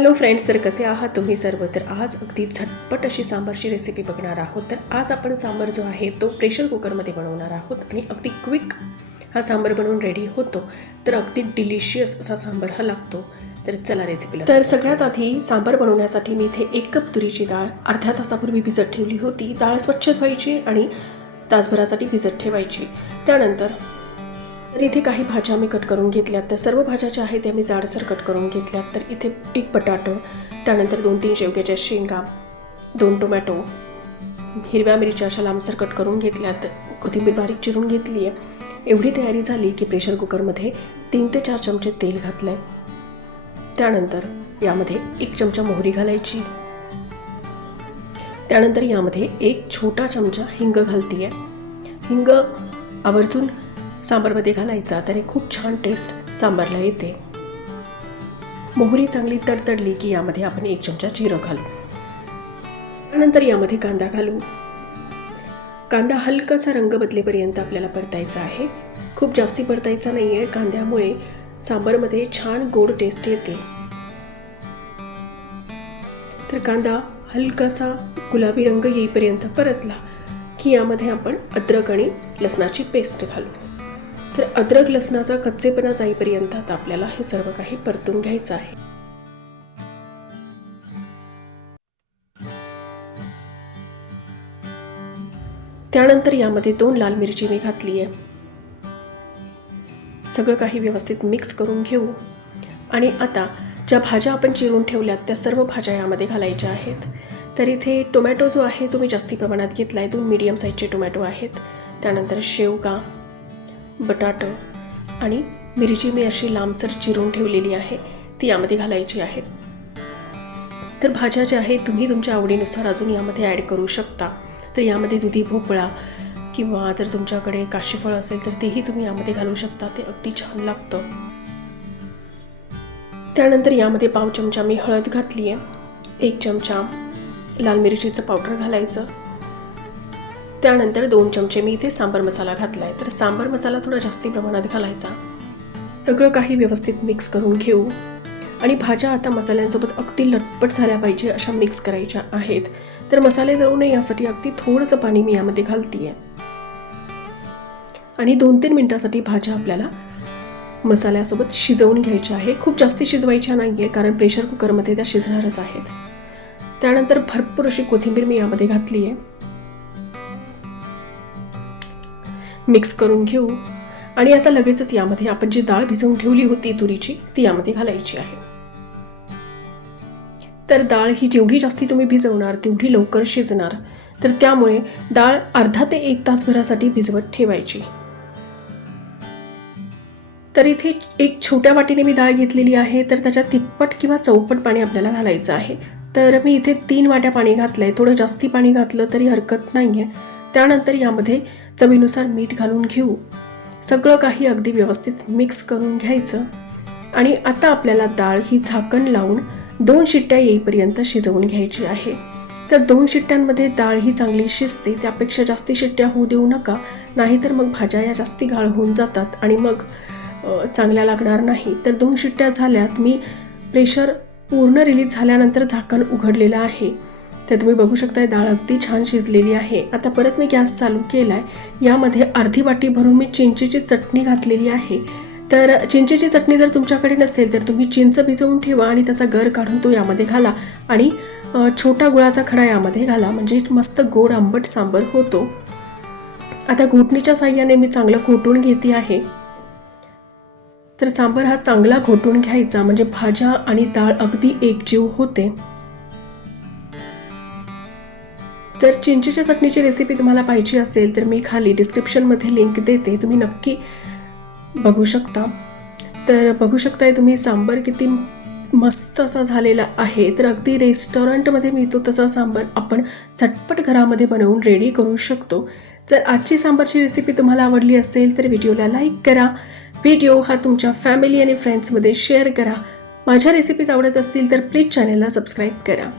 Hello friends, तर कसे आहात तुम्ही सर्व. तर आज अगदी झटपट अशी सांबारची रेसिपी बघणार आहोत. तर आज आपण सांबार जो आहे तो प्रेशर कुकरमध्ये बनवणार आहोत आणि अगदी क्विक हा सांबार बनवून रेडी होतो. तर अगदी डिलिशियस असा सांबार हा लागतो. तर चला रेसिपीला. तर सगळ्यात आधी सांबार बनवण्यासाठी मी इथे 1 कप तुरीची डाळ अर्ध्या तासापूर्वी भिजत ठेवली होती. डाळ स्वच्छ धुवायची आणि तासभरासाठी भिजत ठेवायची. त्यानंतर तर इथे काही भाज्या मी कट करून घेतल्यात. तर सर्व भाज्या ज्या आहेत त्या मी जाडसर कट करून घेतल्यात. तर इथे 1 बटाटो, त्यानंतर 2-3 शेवग्याच्या शेंगा, 2 टोमॅटो, हिरव्या मिरच्या अशा लांबसर कट करून घेतल्यात. कोथिंबीर बारीक चिरून घेतली आहे. एवढी तयारी झाली की प्रेशर कुकरमध्ये 3 ते 4 चमचे तेल घातलं आहे. त्यानंतर यामध्ये 1 चमचा मोहरी घालायची. त्यानंतर यामध्ये 1 छोटा चमचा हिंग घालते आहे. हिंग आवर्जून सांबारमध्ये घालायचा, तर खूप छान टेस्ट सांबारला येते. मोहरी चांगली तडतडली की यामध्ये आपण 1 चमचा जिरं घालू. त्यानंतर यामध्ये कांदा घालू. कांदा हलकासा रंग बदलेपर्यंत आपल्याला परतायचा आहे. खूप जास्ती परतायचा नाही आहे. कांद्यामुळे सांबारमध्ये छान गोड टेस्ट येते. तर कांदा हलकासा गुलाबी रंग येईपर्यंत परतला की यामध्ये आपण अद्रक आणि लसणाची पेस्ट घालू. तर अद्रक लसणाचा कच्चेपणा जाईपर्यंत आता आपल्याला हे सर्व काही परतून घ्यायचं आहे. त्यानंतर यामध्ये 2 लाल मिरची मी घातली आहे. सगळं काही व्यवस्थित मिक्स करून घेऊ आणि आता ज्या भाज्या आपण चिरून ठेवल्यात त्या सर्व भाज्या यामध्ये घालायच्या आहेत. तर इथे टोमॅटो जो आहे तो मी जास्ती प्रमाणात घेतला आहे. 2 मीडियम साईजचे टोमॅटो आहेत. त्यानंतर शेवगा, बटाटा आणि मिरची मी अशी लांबसर चिरून ठेवलेली आहे ती यामध्ये घालायची आहे. तर भाज्या ज्या आहेत तुम्ही तुमच्या आवडीनुसार अजून यामध्ये ॲड करू शकता. तर यामध्ये दुधी भोपळा किंवा जर तुमच्याकडे काशीफळ असेल तर तेही तुम्ही यामध्ये घालू शकता. ते अगदी छान लागतं. त्यानंतर यामध्ये पाव चमचा मी हळद घातली आहे. 1 चमचा लाल मिरचीचं पावडर घालायचं. त्यानंतर 2 चमचे मी इथे सांबार मसाला घातला आहे. तर सांबार मसाला थोडा जास्ती प्रमाणात घालायचा. सगळं काही व्यवस्थित मिक्स करून घेऊ आणि भाज्या आता मसाल्यांसोबत अगदी लटपट झाल्या पाहिजे अशा मिक्स करायच्या आहेत. तर मसाले जळू नये यासाठी अगदी थोडंसं पाणी मी यामध्ये घालते आहे आणि 2-3 मिनिटासाठी भाज्या आपल्याला मसाल्यासोबत शिजवून घ्यायच्या आहे. खूप जास्ती शिजवायच्या नाही आहे कारण प्रेशर कुकरमध्ये त्या शिजणारच आहेत. त्यानंतर भरपूर अशी कोथिंबीर मी यामध्ये घातली आहे. मिक्स करून घेऊ आणि आता लगेचच यामध्ये आपण जी डाळ भिजवून ठेवली होती तुरीची ती यामध्ये घालायची आहे. तर डाळ ही जेवढी जास्ती तुम्ही भिजवणार तेवढी लवकर शिजणार. तर त्यामुळे डाळ अर्धा ते 1 तासभरासाठी भिजवत ठेवायची. तर इथे 1 छोट्या वाटीने मी डाळ घेतलेली आहे. तर त्याच्यात तिप्पट किंवा चौपट पाणी आपल्याला घालायचं आहे. तर मी इथे 3 वाट्या पाणी घातलं आहे. थोडं जास्ती पाणी घातलं तरी हरकत नाही आहे. त्यानंतर यामध्ये चवीनुसार मीठ घालून घेऊ. सगळं काही अगदी व्यवस्थित मिक्स करून घ्यायचं आणि आता आपल्याला डाळ ही झाकण लावून 2 शिट्ट्या येईपर्यंत शिजवून घ्यायची आहे. तर 2 शिट्ट्यांमध्ये डाळ ही चांगली शिजते. त्यापेक्षा जास्ती शिट्ट्या होऊ देऊ नका, नाहीतर मग भाज्या या जास्ती गाळ होऊन जातात आणि मग चांगल्या लागणार नाही. तर 2 शिट्ट्या झाल्यात. मी प्रेशर पूर्ण रिलीज झाल्यानंतर झाकण उघडलेलं आहे. तर तुम्ही बघू शकताय डाळ अगदी छान शिजलेली आहे. आता परत मी गॅस चालू केला आहे. यामध्ये अर्धी वाटी भरून मी चिंचेची चटणी घातलेली आहे. तर चिंचेची चटणी जर तुमच्याकडे नसेल तर तुम्ही चिंच भिजवून ठेवा आणि त्याचा गर काढून तो यामध्ये घाला आणि छोटा गुळाचा खडा यामध्ये घाला, म्हणजे मस्त गोड आंबट सांबार होतो. आता घोटणीच्या साहाय्याने मी चांगलं घोटून घेते आहे. तर सांबार हा चांगला घोटून घ्यायचा म्हणजे भाज्या आणि डाळ अगदी एकजीव होते. जर चिंचेच्या चटणीची रेसिपी तुम्हाला पाहिजे असेल तर मी खाली डिस्क्रिप्शनमध्ये लिंक देते, तुम्ही नक्की बघू शकता. तर बघू शकताय तुम्ही सांबार किती मस्त असा झालेला आहे. तर अगदी रेस्टॉरंटमध्ये मिळतो तसा सांबार आपण झटपट घरामध्ये बनवून रेडी करू शकतो. जर आजची सांबारची रेसिपी तुम्हाला आवडली असेल तर व्हिडिओला लाईक करा. व्हिडिओ हा तुमच्या फॅमिली आणि फ्रेंड्समध्ये शेअर करा. माझ्या रेसिपीज आवडत असतील तर प्लीज चॅनलला सबस्क्राईब करा.